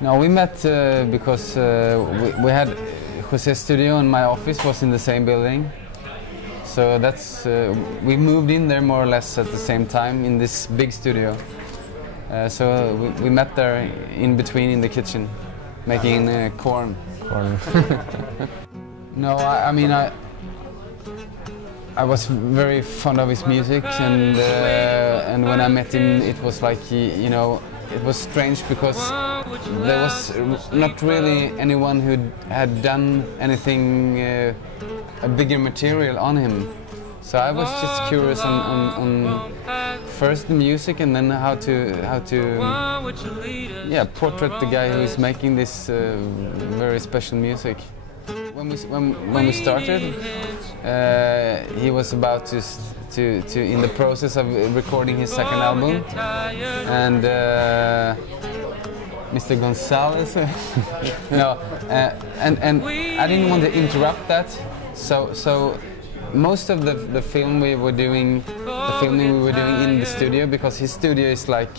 No, we met because we had José's studio and my office was in the same building. So that's we moved in there more or less at the same time in this big studio. So we met there in between in the kitchen, making corn. No, I mean I was very fond of his music, and when I met him, it was like you know, it was strange because there was not really anyone who had done anything a bigger material on him. So I was just curious on first the music and then how to portrait the guy who is making this very special music. When we started, he was about to in the process of recording his second album, and Mr. González, no, and I didn't want to interrupt that, so most of the film we were doing, the filming we were doing in the studio, because his studio is like,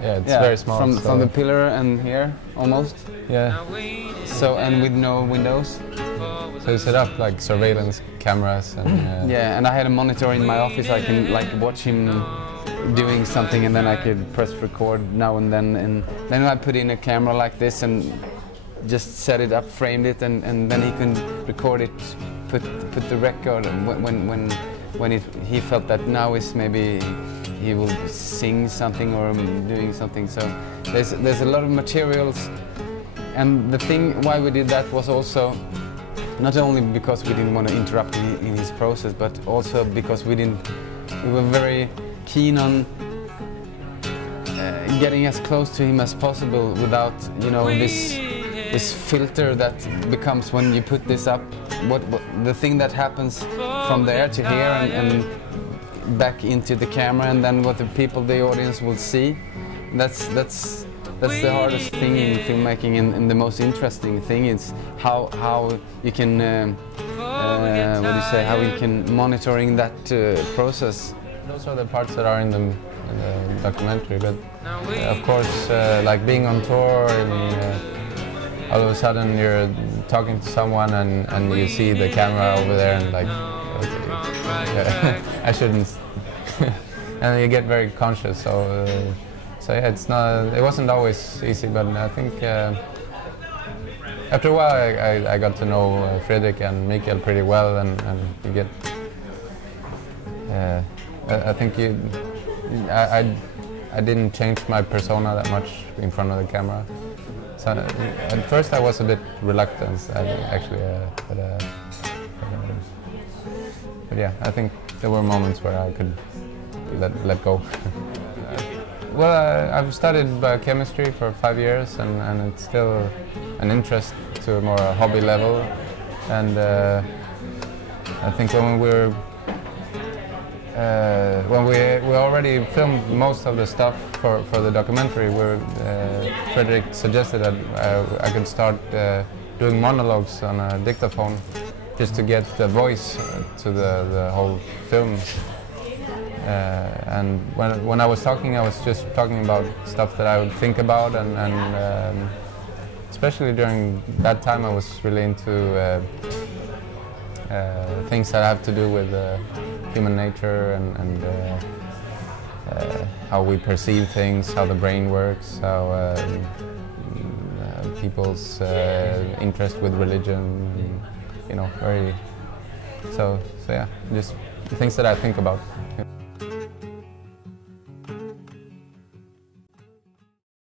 very small, from the pillar and here almost. Yeah. So, and with no windows. So you set up like surveillance cameras and yeah, and I had a monitor in my office. I can like watch him doing something, and then I could press record now and then I put in a camera like this and just set it up, framed it, and then he can record it, put the record when he felt that now is maybe he will sing something or doing something. So there's a lot of materials, and the thing why we did that was also not only because we didn't want to interrupt in his process, but also because we were very keen on getting as close to him as possible without, you know, this filter that becomes when you put this up, what the thing that happens from there to here and back into the camera, and then what the audience will see. That's the hardest thing in filmmaking, and the most interesting thing is how you can how you can monitoring that process. Those are the parts that are in the documentary, but of course, like being on tour and all of a sudden you're talking to someone and you see the camera over there and like, okay, I shouldn't, and you get very conscious. So yeah, it wasn't always easy, but I think after a while I got to know Fredrik and Mikael pretty well, and you get, I think I didn't change my persona that much in front of the camera. So at first I was a bit reluctant, actually, but yeah, I think there were moments where I could let go. Well, I've studied biochemistry for 5 years, and it's still an interest to a more hobby level. And I think when we already filmed most of the stuff for the documentary, Fredrik suggested that I could start doing monologues on a dictaphone, just to get the voice to the whole film. And when I was talking, I was just talking about stuff that I would think about, and especially during that time I was really into things that have to do with human nature and how we perceive things, how the brain works, how people's interest with religion, you know, so yeah, just things that I think about.